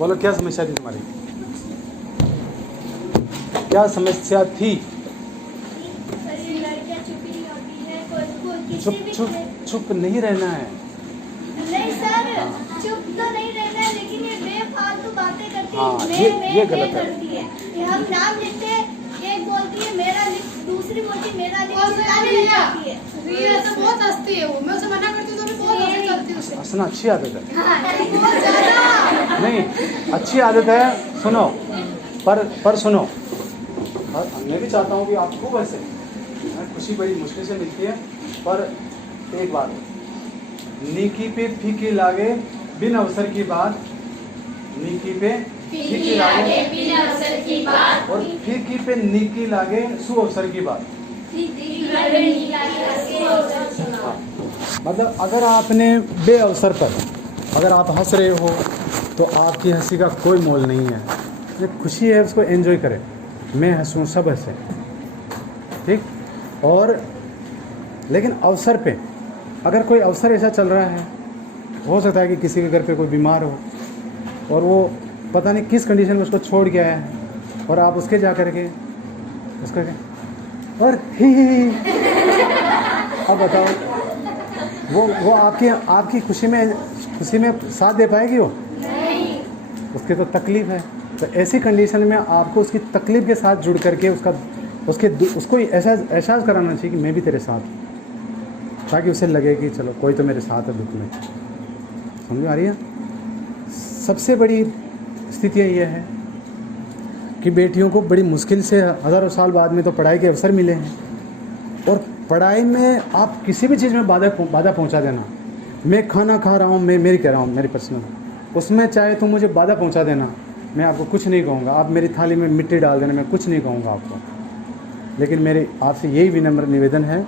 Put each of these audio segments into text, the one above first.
बोलो क्या समस्या थी तुम्हारी? क्या समस्या थी? चुप चुप चुप नहीं रहना है। नहीं सर, चुप तो नहीं रहना है, लेकिन ये बेफालतू बातें करती है। हाँ, ये गलत है। करती है। ये हम नाम लिखते हैं, एक बोलती है मेरा लिख, दूसरी बोलती मेरा लिख, रिया तो बहुत हंसती है वो, मैं उसे मना करती हूँ तो भी बहुत हंसती चलती है उसे। हंसना अच्छी आदत है। बहुत ज्यादा। नहीं, अच्छी आदत है। सुनो, पर सुनो, मैं भी चाहता हूँ कि आप खूब हंसे। खुशी बड़ी मुश्किल से मिलती है, पर एक बात, नीकी पे फीकी लागे बिन अवसर की बात, नीकी पे फीकी लागे बिन अवसर की बात, और फीकी पे नीकी लागे सु अवसर की बात। हाँ, मतलब अगर आपने बे अवसर पर अगर आप हंस रहे हो तो आपकी हंसी का कोई मोल नहीं है। जो खुशी है उसको एंजॉय करें। मैं हंसूँ, सब हंसे, ठीक। और लेकिन अवसर पे अगर कोई अवसर ऐसा चल रहा है, हो सकता है कि किसी के घर पे कोई बीमार हो और वो पता नहीं किस कंडीशन में उसको छोड़ के आया है, और आप उसके जा कर के उसका क्या और अब बताओ, वो आपकी खुशी में साथ दे पाएगी? वो नहीं। उसकी तो तकलीफ है। तो ऐसी कंडीशन में आपको उसकी तकलीफ के साथ जुड़ करके उसको एहसास कराना चाहिए कि मैं भी तेरे साथ हूँ, ताकि उसे लगे कि चलो कोई तो मेरे साथ है दुख में। समझ आ रही है? सबसे बड़ी स्थितियाँ ये है कि बेटियों को बड़ी मुश्किल से हज़ारों साल बाद में तो पढ़ाई के अवसर मिले हैं, और पढ़ाई में आप किसी भी चीज़ में बाधा पहुंचा देना। मैं खाना खा रहा हूँ, मैं मेरी कह रहा हूँ, मेरी पर्सनल, उसमें चाहे तुम मुझे बाधा पहुंचा देना, मैं आपको कुछ नहीं कहूँगा। आप मेरी थाली में मिट्टी डाल देना, मैं कुछ नहीं कहूँगा आपको। लेकिन मेरे आपसे यही विनम्र निवेदन है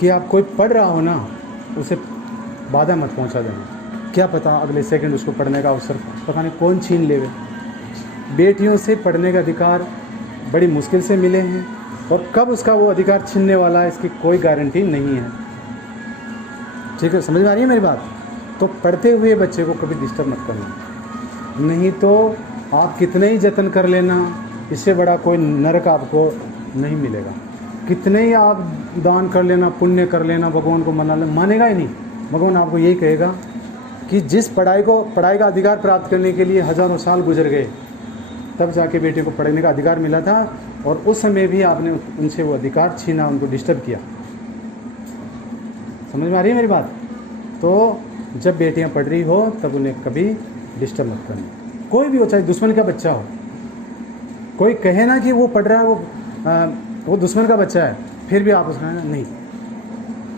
कि आप कोई पढ़ रहा हो ना, उसे बाधा मत पहुंचा देना। क्या पता अगले सेकंड उसको पढ़ने का अवसर पता नहीं कौन छीन लेवे। बेटियों से पढ़ने का अधिकार बड़ी मुश्किल से मिले हैं, और कब उसका वो अधिकार छीनने वाला है इसकी कोई गारंटी नहीं है। ठीक है, समझ में आ रही है मेरी बात? तो पढ़ते हुए बच्चे को कभी डिस्टर्ब मत करना, नहीं तो आप कितने ही जतन कर लेना, इससे बड़ा कोई नरक आपको नहीं मिलेगा। कितने ही आप दान कर लेना, पुण्य कर लेना, भगवान को मानेगा ही नहीं। भगवान आपको यही कहेगा कि जिस पढ़ाई का अधिकार प्राप्त करने के लिए हज़ारों साल गुजर गए, तब जाके बेटे को पढ़ने का अधिकार मिला था, और उस समय भी आपने उनसे वो अधिकार छीना, उनको डिस्टर्ब किया। समझ में आ रही है मेरी बात? तो जब बेटियां पढ़ रही हो तब उन्हें कभी डिस्टर्ब मत करना। कोई भी हो, चाहे दुश्मन का बच्चा हो। कोई कहे ना कि वो पढ़ रहा है, वो दुश्मन का बच्चा है, फिर भी आप उसका नहीं।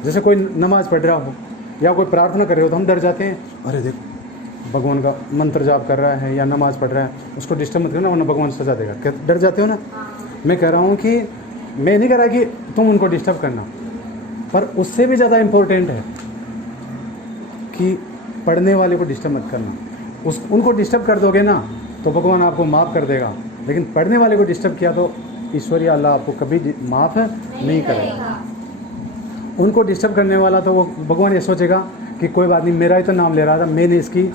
जैसे कोई नमाज़ पढ़ रहा हो या कोई प्रार्थना कर रहे हो तो हम डर जाते हैं, अरे देख भगवान का मंत्र जाप कर रहा है या नमाज़ पढ़ रहा है, उसको डिस्टर्ब मत करना वरना भगवान सजा देगा। डर जाते हो ना? मैं कह रहा हूँ कि मैं नहीं कह रहा कि तुम उनको डिस्टर्ब करना, पर उससे भी ज़्यादा इम्पोर्टेंट है कि पढ़ने वाले को डिस्टर्ब मत करना। उनको डिस्टर्ब कर दोगे ना तो भगवान आपको माफ़ कर देगा, लेकिन पढ़ने वाले को डिस्टर्ब किया तो ईश्वर या अल्लाह आपको कभी माफ़ नहीं करेगा। उनको डिस्टर्ब करने वाला तो वो भगवान ये सोचेगा कि कोई बात नहीं, मेरा ही तो नाम ले रहा था, मैंने इसकी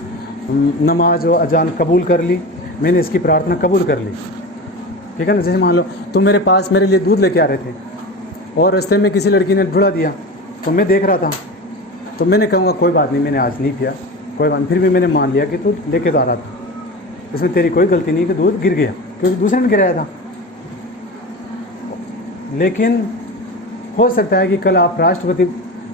नमाज और अजान कबूल कर ली, मैंने इसकी प्रार्थना कबूल कर ली। ठीक है ना? जैसे मान लो तुम मेरे पास मेरे लिए दूध लेके आ रहे थे और रास्ते में किसी लड़की ने ढुला दिया, तो मैं देख रहा था, तो मैंने कहूँगा कोई बात नहीं, मैंने आज नहीं पिया, कोई बात नहीं। फिर भी मैंने मान लिया कि तू लेके तो आ रहा था, इसमें तेरी कोई गलती नहीं कि दूध गिर गया, क्योंकि दूसरे ने गिराया था। लेकिन हो सकता है कि कल आप राष्ट्रपति,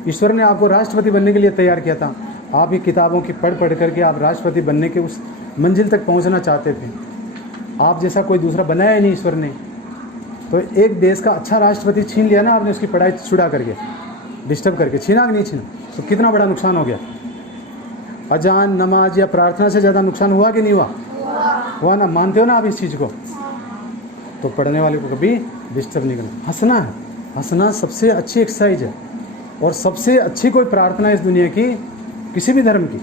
ईश्वर ने आपको राष्ट्रपति बनने के लिए तैयार किया था, आप ये किताबों की पढ़ करके आप राष्ट्रपति बनने के उस मंजिल तक पहुंचना चाहते थे। आप जैसा कोई दूसरा बनाया ही नहीं ईश्वर ने, तो एक देश का अच्छा राष्ट्रपति छीन लिया ना आपने, उसकी पढ़ाई छुड़ा करके, डिस्टर्ब करके। छीना कि नहीं छीना? तो कितना बड़ा नुकसान हो गया। अजान, नमाज या प्रार्थना से ज़्यादा नुकसान हुआ कि नहीं हुआ? हुआ ना? मानते हो ना आप इस चीज़ को? तो पढ़ने वाले को कभी डिस्टर्ब नहीं करना। हंसना है, हंसना सबसे अच्छी एक्सरसाइज है, और सबसे अच्छी कोई प्रार्थना इस दुनिया की, किसी भी धर्म की।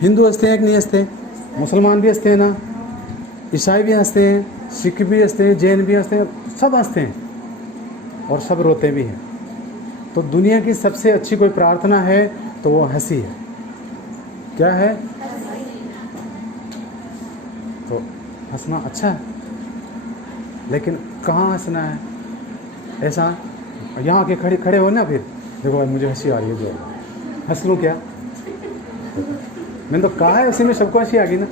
हिंदू हंसते हैं कि नहीं हंसते? मुसलमान भी हंसते हैं ना, ईसाई भी हंसते हैं, सिख भी हंसते हैं, जैन भी हंसते हैं, सब हंसते हैं और सब रोते भी हैं। तो दुनिया की सबसे अच्छी कोई प्रार्थना है तो वो हंसी है। क्या है? तो हंसना अच्छा है, लेकिन कहाँ हंसना है ऐसा। यहाँ के खड़े खड़े हो ना, फिर देखो भाई मुझे हंसी आ रही है, जो हंस लूँ क्या? मैंने तो कहा है, उसी में सबको हंसी आ गई ना।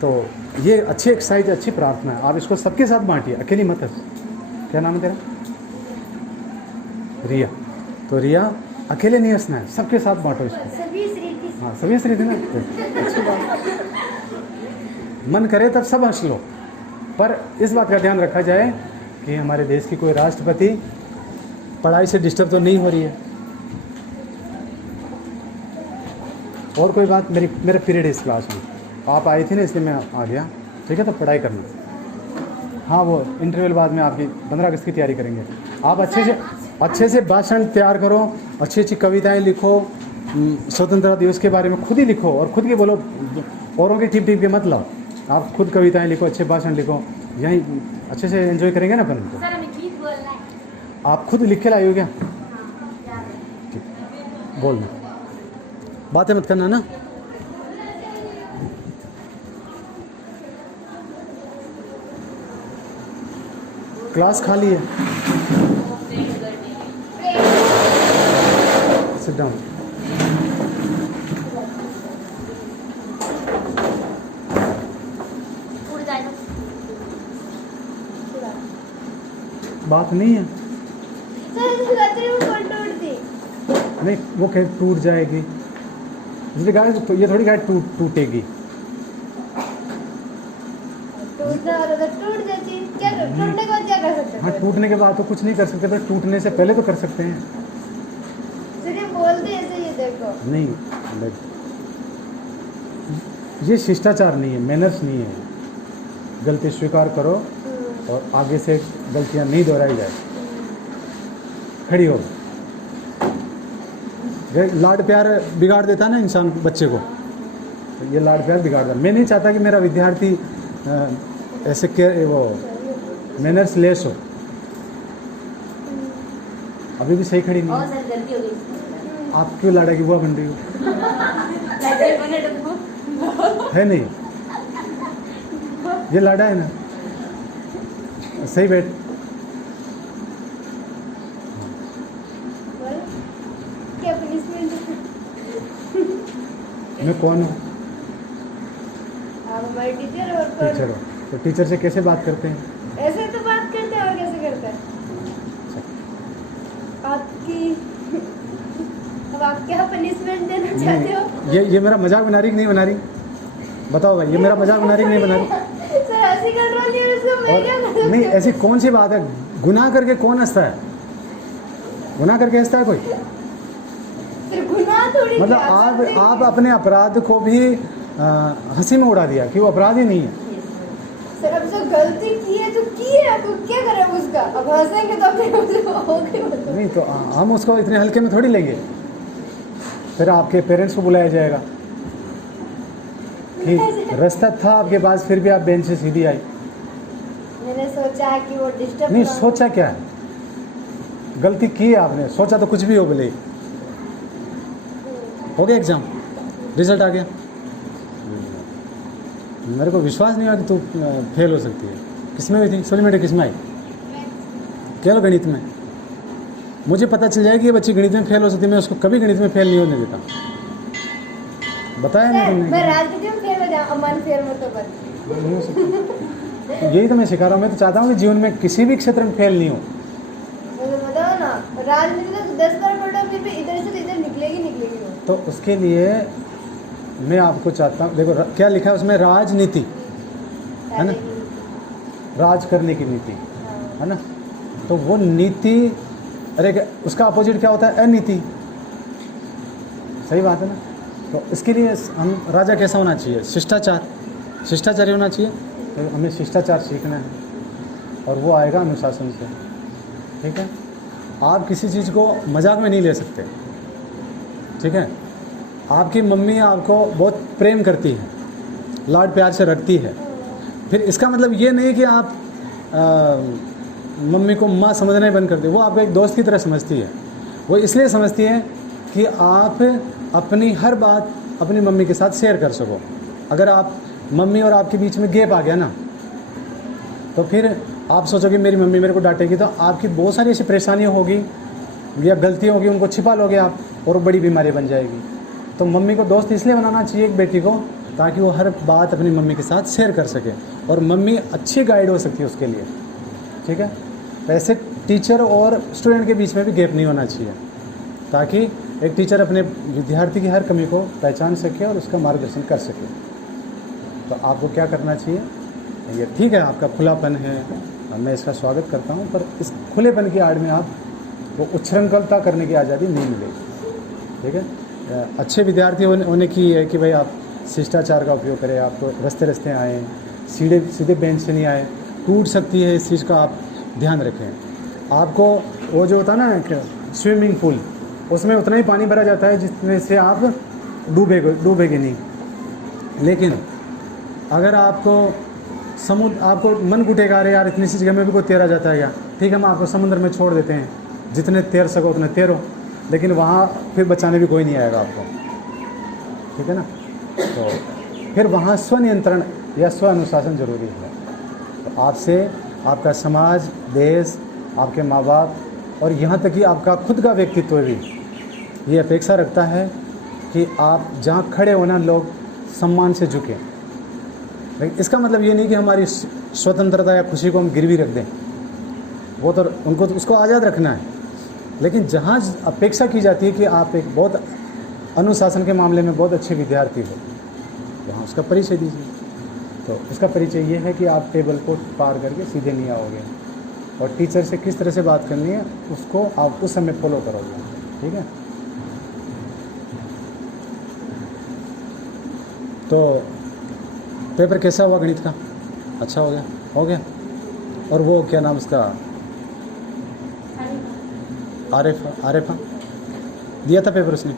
तो ये अच्छी एक्सरसाइज, अच्छी प्रार्थना है, आप इसको सबके साथ बांटिए, अकेली मत हंस। क्या नाम है तेरा? रिया। तो रिया अकेले नहीं हंसना है, सबके साथ बांटो इसको। सभी श्रीति। हाँ सभी हंस रही थी ना, अच्छी बात। मन करे तब सब हंस लो, पर इस बात का ध्यान रखा जाए कि हमारे देश की कोई राष्ट्रपति पढ़ाई से डिस्टर्ब तो नहीं हो रही है। और कोई बात, मेरा पीरियड इस क्लास में, आप आई थी ना इसलिए मैं आ गया, ठीक है? तो पढ़ाई करना। हाँ वो इंटरवल बाद में आपकी 15 अगस्त की तैयारी करेंगे। आप अच्छे से भाषण तैयार करो, अच्छी अच्छी कविताएं लिखो, स्वतंत्रता दिवस के बारे में खुद ही लिखो और खुद के बोलो, औरों की टिप टिप के मत लाओ। आप खुद कविताएं लिखो, अच्छे भाषण लिखो, यहीं अच्छे से एंजॉय करेंगे ना अपन को। सर हमें गीत बोलना है। आप खुद लिख के लाए हो क्या? ठीक, बोल दो, बातें मत करना ना। क्लास खाली है, सिट डाउन। बात नहीं है, नहीं वो कहीं टूट जाएगी, इसलिए गाय तो ये थोड़ी गाय टूटेगी। टूट जाती है, क्या टूटने के बाद क्या कर सकते हैं? हाँ टूटने के बाद तो कुछ नहीं कर सकते, पर टूटने से पहले तो कर सकते हैं। सिर्फ बोलते ऐसे, ये देखो। नहीं, ये शिष्टाचार नहीं है, मैनर्स नहीं है। गलती स्वीकार करो और आगे से गलतियां नहीं दोहराई जाए। खड़ी हो। लाड प्यार बिगाड़ देता ना इंसान बच्चे को, तो ये लाड प्यार बिगाड़ देता। मैं नहीं चाहता कि मेरा विद्यार्थी ऐसे के वो मैनर्स लेस हो। अभी भी सही खड़ी नहीं है। सर गलती हो गई। आप क्यों लाड़ा की बुआ बन रही हो? है नहीं, ये लाड़ा है ना, सही बैठ। क्या पनिशमेंट? मैं कौन हूँ? आप हमारे टीचर और टीचर हो, तो टीचर से कैसे बात करते हैं? ऐसे तो बात करते हैं, और कैसे करते हैं? आपकी अब आप क्या पनिशमेंट देना चाहते हो? नहीं, ये मेरा मजाक बना रही कि नहीं बना रही? बताओ भाई, ये मेरा मजाक बना रही कि नहीं बना रही? सर हंसी कंट्रोल नहीं है उसको, मैं क्या करूं? नहीं, ऐसी कौन सी बात है? गुनाह करके कौन हंसता है? गुनाह करके हंसता है कोई? फिर गुनाह थोड़ी मतलब क्या? आप अपने अपराध को भी हंसी में उड़ा दिया कि वो अपराध ही नहीं है। सर अब जो गलती की है तो की है, आपको क्या करें उसका? अब हंसेंगे तो अपने हो गए। नहीं तो हम उसको इतने हल्के में थोड़ी लेंगे। फिर आपके पेरेंट्स को बुलाया जाएगा कि रास्ता था आपके पास, फिर भी आप बेंच से सीधी आई। मैंने सोचा कि वो डिस्टर्ब नहीं, सोचा क्या है? गलती की है आपने, सोचा तो कुछ भी हो भले। हो गया एग्जाम, रिजल्ट आ गया, मेरे को विश्वास नहीं हुआ कि तू फेल हो सकती है। किसमें हुई थी? सॉरी किसमें आई? केवल गणित में। मुझे पता चल जाएगा कि ये बच्ची गणित में फेल हो सकती है, मैं उसको कभी गणित में फेल नहीं होने देता। बताया नहीं तुमने? मैं राजनीति में फेल हो जाऊँ, अमन फेल हो तो बस। नहीं हो सकता। यही तो मैं सिखा रहा हूँ। मैं तो चाहता हूँ कि जीवन में किसी भी क्षेत्र में फेल नहीं हो। मुझे बताओ ना, राजनीति तो 10 बार पढ़ो फिर भी इधर से इधर निकलेगी वो। तो उसके लिए मैं आपको चाहता हूँ, देखो क्या लिखा है उसमें, राजनीति है ना, राज करने की नीति है ना। तो वो नीति, अरे उसका अपोजिट क्या होता है? अनीति। सही बात है ना। तो इसके लिए हम राजा कैसा होना चाहिए? शिष्टाचारी होना चाहिए। तो हमें शिष्टाचार सीखना है और वो आएगा अनुशासन से। ठीक है, आप किसी चीज़ को मजाक में नहीं ले सकते। ठीक है, आपकी मम्मी आपको बहुत प्रेम करती है, लाड प्यार से रखती है, फिर इसका मतलब ये नहीं कि आप मम्मी को माँ समझना ही बंद कर दे। वो आपको एक दोस्त की तरह समझती है। वो इसलिए समझती है कि आप अपनी हर बात अपनी मम्मी के साथ शेयर कर सको। अगर आप मम्मी और आपके बीच में गैप आ गया ना, तो फिर आप सोचोगे मेरी मम्मी मेरे को डांटेगी, तो आपकी बहुत सारी ऐसी परेशानियाँ होगी या गलतियाँ होगी, उनको छिपा लोगे आप और वो बड़ी बीमारी बन जाएगी। तो मम्मी को दोस्त इसलिए बनाना चाहिए एक बेटी को, ताकि वो हर बात अपनी मम्मी के साथ शेयर कर सके और मम्मी अच्छी गाइड हो सकती है उसके लिए, ठीक है। वैसे टीचर और स्टूडेंट के बीच में भी गैप नहीं होना चाहिए, ताकि एक टीचर अपने विद्यार्थी की हर कमी को पहचान सके और उसका मार्गदर्शन कर सके। तो आपको क्या करना चाहिए, ये ठीक है आपका खुलापन है, मैं इसका स्वागत करता हूँ, पर इस खुलेपन की आड़ में आप वो उच्छृंखलता करने की आज़ादी नहीं मिलेगी, ठीक है। अच्छे विद्यार्थी होने की है कि भाई आप शिष्टाचार का उपयोग करें, आपको रस्ते रस्ते आएँ, सीधे बेंच से नहीं आए, टूट सकती है इस चीज़ का आप ध्यान रखें। आपको वो जो होता है ना स्विमिंग पूल, उसमें उतना ही पानी भरा जाता है जितने से आप डूबेगे नहीं। लेकिन अगर आपको आपको मन घुटेगा, अरे यार इतनी सी जगह में भी कोई तैरा जाता है क्या, ठीक है हम आपको समुद्र में छोड़ देते हैं, जितने तैर सको उतने तैरो, लेकिन वहाँ फिर बचाने भी कोई नहीं आएगा आपको, ठीक है ना। तो फिर वहाँ स्वनियंत्रण या स्व अनुशासन जरूरी है। तो आपसे आपका समाज, देश, आपके माँ बाप और यहाँ तक कि आपका खुद का व्यक्तित्व भी ये अपेक्षा रखता है कि आप जहाँ खड़े होना लोग सम्मान से झुकें। लेकिन इसका मतलब ये नहीं कि हमारी स्वतंत्रता या खुशी को हम गिरवी रख दें, वो तो उनको तो उसको आज़ाद रखना है। लेकिन जहाँ अपेक्षा की जाती है कि आप एक बहुत अनुशासन के मामले में बहुत अच्छे विद्यार्थी हो, वहाँ उसका परिचय दीजिए। तो उसका परिचय ये है कि आप टेबल को पार करके सीधे नहीं आओगे और टीचर से किस तरह से बात करनी है उसको आप उस समय फॉलो करोगे, ठीक है। तो पेपर कैसा हुआ गणित का? अच्छा हो गया? हो गया। और वो क्या नाम उसका, आरिफा दिया था पेपर उसने?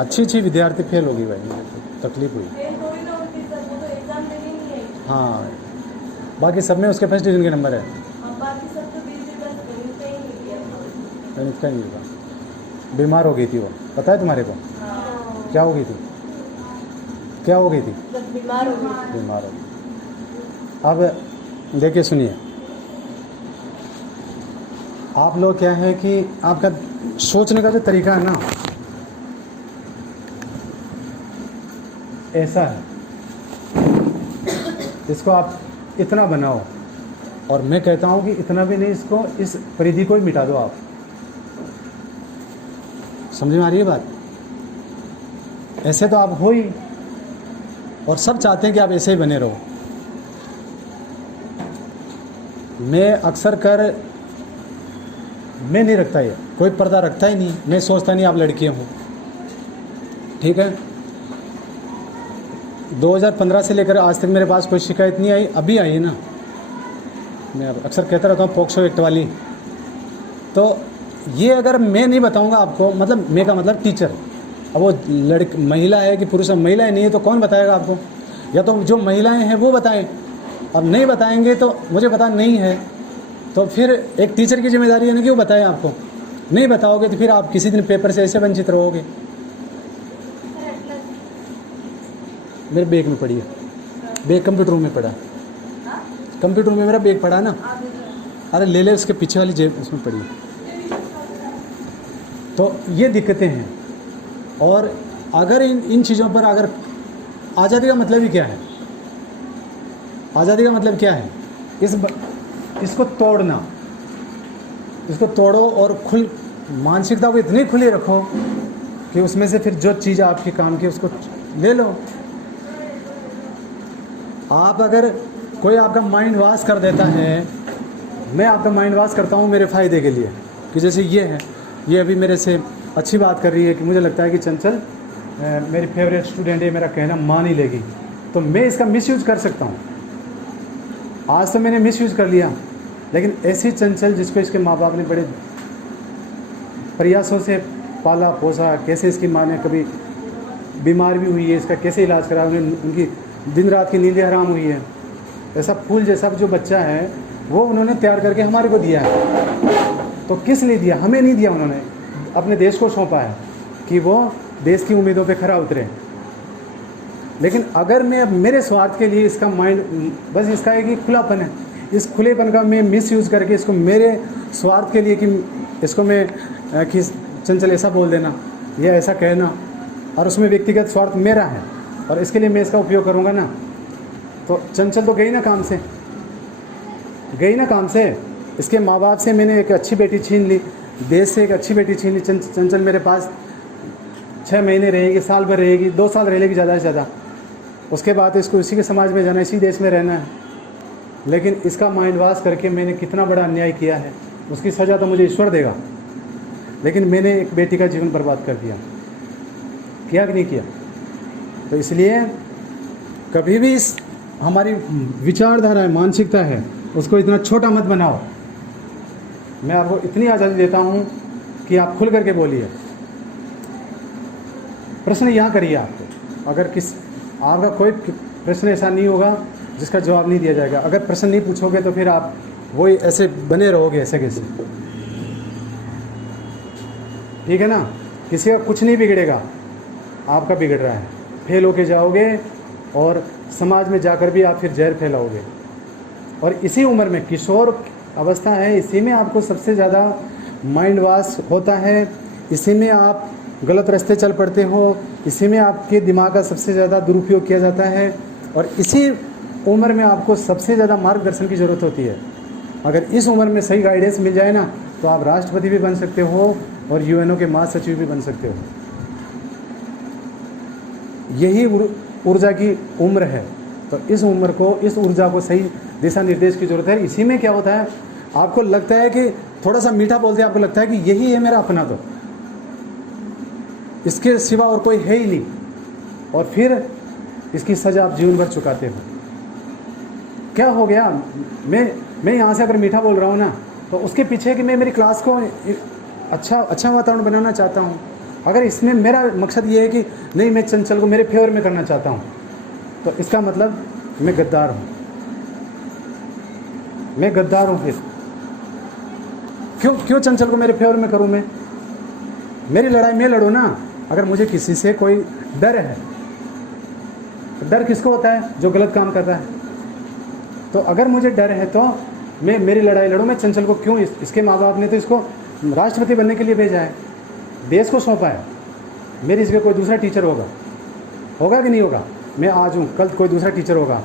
अच्छी विद्यार्थी फेल होगी भाई, मुझे तो तकलीफ हुई। हाँ, बाकी सब में उसके फर्स्ट डिवीजन के नंबर है, गणित का नहीं होगा। बीमार हो गई थी वो, पता है तुम्हारे को? क्या हो गई थी? क्या हो गई थी? बीमार हो गई। बीमार हो गई। अब देखिए सुनिए, आप लोग क्या है कि आपका सोचने का जो तरीका है ना ऐसा है, इसको आप इतना बनाओ, और मैं कहता हूँ कि इतना भी नहीं, इसको इस परिधि को ही मिटा दो आप। समझ में आ रही है बात? ऐसे तो आप हो ही, और सब चाहते हैं कि आप ऐसे ही बने रहो। मैं अक्सर मैं नहीं रखता, ये कोई पर्दा रखता ही नहीं, मैं सोचता नहीं आप लड़कियां हो, ठीक है। 2015 से लेकर आज तक मेरे पास कोई शिकायत नहीं आई, अभी आई है ना। मैं अक्सर कहता रहता हूँ पॉक्सो एक्ट वाली। तो ये अगर मैं नहीं बताऊँगा आपको, मतलब मैं का मतलब टीचर, अब वो महिला है कि पुरुष है, महिलाएं नहीं है तो कौन बताएगा आपको? या तो जो महिलाएं हैं वो बताएं, और नहीं बताएंगे तो मुझे पता नहीं है, तो फिर एक टीचर की जिम्मेदारी है ना कि वो बताएं आपको। नहीं बताओगे तो फिर आप किसी दिन पेपर से ऐसे वंचित रहोगे। मेरे बैग में पड़ी है, बैग कंप्यूटर रूम में पड़ा, कंप्यूटर रूम में मेरा बैग पड़ा ना, अरे ले उसके पीछे वाली जेब उसमें पड़ी है। तो ये दिक्कतें हैं। और अगर इन चीज़ों पर अगर आज़ादी का मतलब ही क्या है? आज़ादी का मतलब क्या है? इसको तोड़ना, इसको तोड़ो और मानसिकता को इतनी खुली रखो कि उसमें से फिर जो चीज़ आपके काम की उसको ले लो। आप अगर कोई आपका माइंड वॉश कर देता है, मैं आपका माइंड वॉश करता हूँ मेरे फ़ायदे के लिए, कि जैसे ये है, ये अभी मेरे से अच्छी बात कर रही है कि मुझे लगता है कि चंचल मेरी फेवरेट स्टूडेंट है, मेरा कहना मान ही लेगी, तो मैं इसका मिसयूज़ कर सकता हूँ। आज तो मैंने मिसयूज़ कर लिया, लेकिन ऐसी चंचल जिसको इसके माँ बाप ने बड़े प्रयासों से पाला पोसा, कैसे इसकी माँ ने कभी बीमार भी हुई है, इसका कैसे इलाज करा, उनकी दिन रात की नींदें हराम हुई है, ऐसा फूल जैसा जो बच्चा है वो उन्होंने तैयार करके हमारे को दिया है। तो किस लिए दिया? हमें नहीं दिया, उन्होंने अपने देश को सौंपा है कि वो देश की उम्मीदों पे खरा उतरे। लेकिन अगर मैं अब मेरे स्वार्थ के लिए इसका माइंड, बस इसका एक ही खुलापन है, इस खुलेपन का मैं मिस यूज़ करके इसको मेरे स्वार्थ के लिए कि इसको मैं कि चंचल ऐसा बोल देना या ऐसा कहना, और उसमें व्यक्तिगत स्वार्थ मेरा है और इसके लिए मैं इसका उपयोग करूँगा ना, तो चंचल तो गई ना काम से, गई ना काम से। इसके माँ बाप से मैंने एक अच्छी बेटी छीन ली, देश से एक अच्छी बेटी छीन ली। चंचल मेरे पास 6 महीने रहेगी, साल भर रहेगी, 2 साल रहेगी ज़्यादा से ज़्यादा। उसके बाद इसको इसी के समाज में जाना, इसी देश में रहना है। लेकिन इसका माइंड वॉश करके मैंने कितना बड़ा अन्याय किया है, उसकी सज़ा तो मुझे ईश्वर देगा। लेकिन मैंने एक बेटी का जीवन बर्बाद कर दिया, किया कि नहीं किया? तो इसलिए कभी भी इस हमारी विचारधारा है, मानसिकता है, उसको इतना छोटा मत बनाओ। मैं आपको इतनी आज़ादी देता हूँ कि आप खुल करके बोलिए, प्रश्न यहाँ करिए। आपको अगर आपका कोई प्रश्न ऐसा नहीं होगा जिसका जवाब नहीं दिया जाएगा। अगर प्रश्न नहीं पूछोगे तो फिर आप वही ऐसे बने रहोगे, ऐसे कैसे, ठीक है ना? किसी का कुछ नहीं बिगड़ेगा, आपका बिगड़ रहा है। फेल होके जाओगे और समाज में जाकर भी आप फिर जहर फैलाओगे। और इसी उम्र में किशोर अवस्था है, इसी में आपको सबसे ज़्यादा माइंड वॉश होता है, इसी में आप गलत रास्ते चल पड़ते हो, इसी में आपके दिमाग का सबसे ज़्यादा दुरुपयोग किया जाता है, और इसी उम्र में आपको सबसे ज़्यादा मार्गदर्शन की ज़रूरत होती है। अगर इस उम्र में सही गाइडेंस मिल जाए ना, तो आप राष्ट्रपति भी बन सकते हो और यूएनओ के महासचिव भी बन सकते हो। यही ऊर्जा की उम्र है। तो इस उम्र को, इस ऊर्जा को सही दिशा निर्देश की ज़रूरत है। इसी में क्या होता है, आपको लगता है कि थोड़ा सा मीठा बोलते हैं, आपको लगता है कि यही है मेरा अपना, तो इसके सिवा और कोई है ही नहीं, और फिर इसकी सज़ा आप जीवन भर चुकाते हो। क्या हो गया, मैं यहाँ से अगर मीठा बोल रहा हूँ ना, तो उसके पीछे कि मैं मेरी क्लास को अच्छा वातावरण बनाना चाहता हूँ। अगर इसमें मेरा मकसद ये है कि नहीं, मैं चंचल को मेरे फेवर में करना चाहता हूँ, तो इसका मतलब मैं गद्दार हूँ, मैं गद्दार हूँ। फिर क्यों चंचल को मेरे फेवर में करूँ? मैं मेरी लड़ाई मैं लड़ूँ ना। अगर मुझे किसी से कोई डर है, तो डर किसको होता है? जो गलत काम कर रहा है। तो अगर मुझे डर है तो मैं मेरी लड़ाई लड़ूँ। मैं चंचल को क्यों, इसके माँ बाप ने तो इसको राष्ट्रपति बनने के लिए भेजा है, देश को सौंपा है। मेरी जगह कोई दूसरा टीचर होगा कि नहीं होगा? मैं आज हूँ, कल कोई दूसरा टीचर होगा।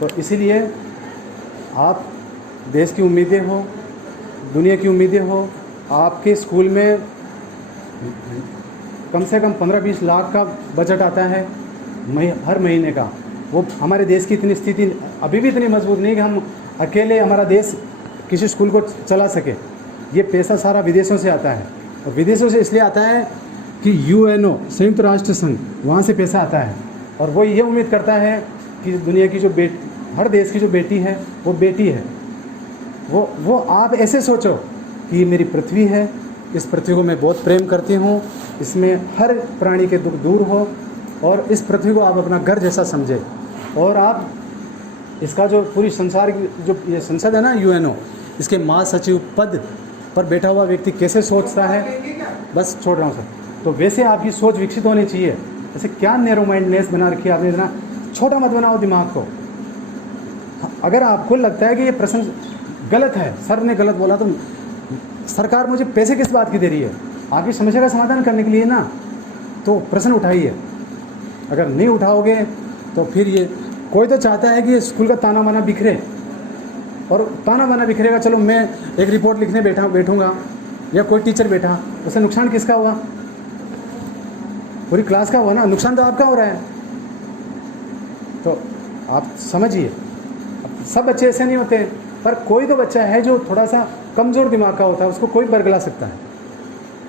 तो इसीलिए आप देश की उम्मीदें हो, दुनिया की उम्मीदें हो। आपके स्कूल में कम से कम 15-20 लाख का बजट आता है हर महीने का। वो हमारे देश की इतनी स्थिति अभी भी इतनी मजबूत नहीं कि हम अकेले हमारा देश किसी स्कूल को चला सके। ये पैसा सारा विदेशों से आता है, और विदेशों से इसलिए आता है कि यूएनओ, संयुक्त राष्ट्र संघ, वहाँ से पैसा आता है, और वो ये उम्मीद करता है कि दुनिया की जो हर देश की जो बेटी है वो बेटी है। वो आप ऐसे सोचो कि ये मेरी पृथ्वी है, इस पृथ्वी को मैं बहुत प्रेम करती हूँ, इसमें हर प्राणी के दुख दूर हो, और इस पृथ्वी को आप अपना घर जैसा समझे। और आप इसका जो पूरी संसार की जो ये संसद है ना, यूएनओ, इसके महासचिव पद पर बैठा हुआ व्यक्ति कैसे सोचता है, बस छोड़ रहा हूँ सर, तो वैसे आपकी सोच विकसित होनी चाहिए। ऐसे क्या नैरो माइंडनेस बना रखी है आपने, इतना छोटा मत बनाओ दिमाग को। अगर आपको लगता है कि ये प्रश्न गलत है, सर ने गलत बोला, तो सरकार मुझे पैसे किस बात की दे रही है? आपकी समस्या का समाधान करने के लिए ना, तो प्रश्न उठाइए। अगर नहीं उठाओगे तो फिर ये कोई तो चाहता है कि ये स्कूल का ताना बाना बिखरे, और ताना बाना बिखरेगा। चलो मैं एक रिपोर्ट लिखने बैठूंगा, या कोई टीचर बैठा, उससे नुकसान किसका हुआ? पूरी क्लास का हुआ ना, नुकसान तो आपका हो रहा है। तो आप समझिए, सब बच्चे ऐसे नहीं होते, पर कोई तो बच्चा है जो थोड़ा सा कमज़ोर दिमाग का होता है, उसको कोई बरगला सकता है।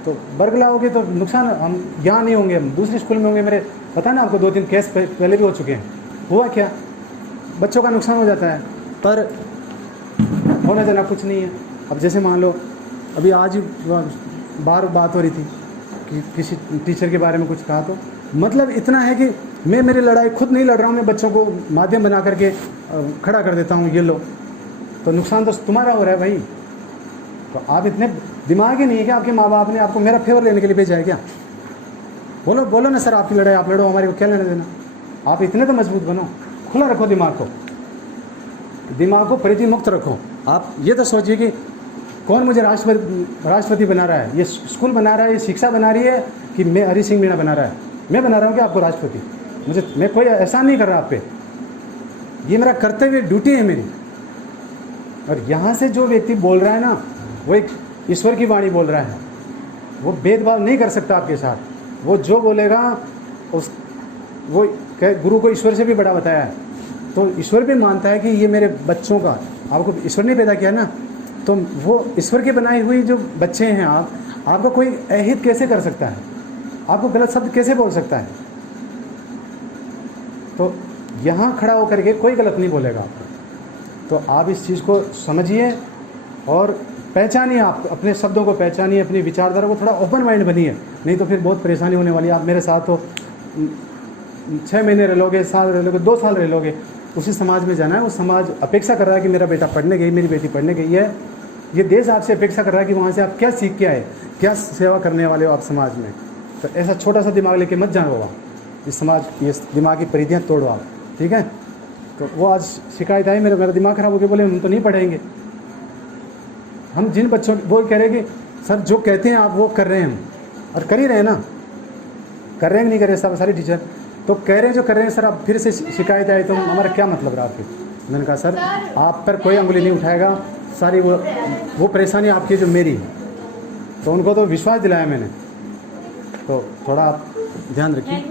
तो बरगलाओगे तो नुकसान हम यहाँ नहीं होंगे, हम दूसरे स्कूल में होंगे। मेरे पता ना आपको 2-3 केस पहले भी हो चुके हैं। हुआ क्या, बच्चों का नुकसान हो जाता है, पर होना जाना कुछ नहीं है। अब जैसे मान लो, अभी आज बार बात हो रही थी कि किसी टीचर के बारे में कुछ कहा, तो मतलब इतना है कि मैं मेरी लड़ाई खुद नहीं लड़ रहा हूँ, मैं बच्चों को माध्यम बना करके खड़ा कर देता हूँ, ये लो, तो नुकसान तो तुम्हारा हो रहा है भाई। तो आप इतने दिमाग ही नहीं है कि आपके माँ बाप ने आपको मेरा फेवर लेने के लिए भेजा है क्या? बोलो ना सर, आपकी लड़ाई आप लड़ो, हमारे को क्या लेना देना? आप इतने तो मजबूत बनो, खुला रखो दिमाग को परिधि मुक्त रखो। आप ये तो सोचिए कि कौन मुझे राष्ट्रपति बना रहा है, ये स्कूल बना रहा है, ये शिक्षा बना रही है, कि मैं हरी सिंह मीणा बना रहा है, मैं बना रहा हूँ कि आपको राष्ट्रपति। मैं कोई एहसान नहीं कर रहा आप पे, ये मेरा कर्तव्य, ड्यूटी है मेरी। और यहाँ से जो व्यक्ति बोल रहा है ना, वो एक ईश्वर की वाणी बोल रहा है, वो भेदभाव नहीं कर सकता आपके साथ। वो जो बोलेगा वो गुरु को ईश्वर से भी बड़ा बताया है, तो ईश्वर भी मानता है कि ये मेरे बच्चों का, आपको ईश्वर ने पैदा किया ना, तो वो ईश्वर की बनाई हुई जो बच्चे हैं आपको कोई अहित कैसे कर सकता है, आपको गलत शब्द कैसे बोल सकता है। तो यहाँ खड़ा होकर के कोई गलत नहीं बोलेगा आपको। तो आप इस चीज़ को समझिए और पहचानिए, आप अपने शब्दों को पहचानिए, अपनी विचारधारा को थोड़ा ओपन माइंड बनिए, नहीं तो फिर बहुत परेशानी होने वाली है। आप मेरे साथ तो 6 महीने रह लोगे, साल रह लोगे, 2 साल रह लोगे, उसी समाज में जाना है। वो समाज अपेक्षा कर रहा है कि मेरा बेटा पढ़ने गई, मेरी बेटी पढ़ने गई है। ये देश आपसे अपेक्षा कर रहा है कि वहाँ से आप क्या सीख के आए, क्या सेवा करने वाले हो आप समाज में। तो ऐसा छोटा सा दिमाग लेके मत जाओ आप, इस समाज, ये दिमाग की परिधियाँ तोड़ो आप, ठीक है। तो वो आज शिकायत आई, मेरा दिमाग ख़राब हो गया, बोले हम तो नहीं पढ़ेंगे। हम जिन बच्चों, वो कह रहे हैं कि सर जो कहते हैं आप वो कर रहे हैं हम, और कर ही रहे हैं ना, कर रहे हैं नहीं कर रहे सब सारे टीचर तो कह रहे हैं जो कर रहे हैं। सर अब फिर से शिकायत आई तो हमारा क्या मतलब रहा फिर। मैंने कहा सर आप पर कोई अंगुली नहीं उठाएगा, सारी वो परेशानी आपकी है जो मेरी है। तो उनको तो विश्वास दिलाया मैंने, तो थोड़ा आप ध्यान रखिए।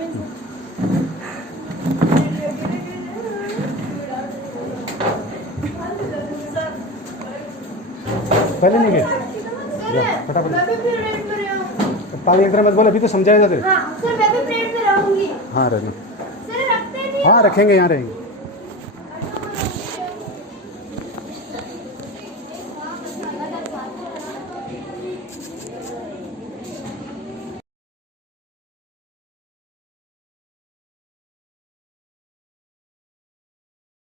पहले नहीं गए फटाफट, मैं भी पीरियड में रहूं। पागल की तरह मत बोल, अभी तो समझाया था तेरे। हाँ सर, मैं भी पीरियड में रहूंगी। हाँ रहना, सर रखते नहीं। हाँ रखेंगे, यहाँ रहेंगे।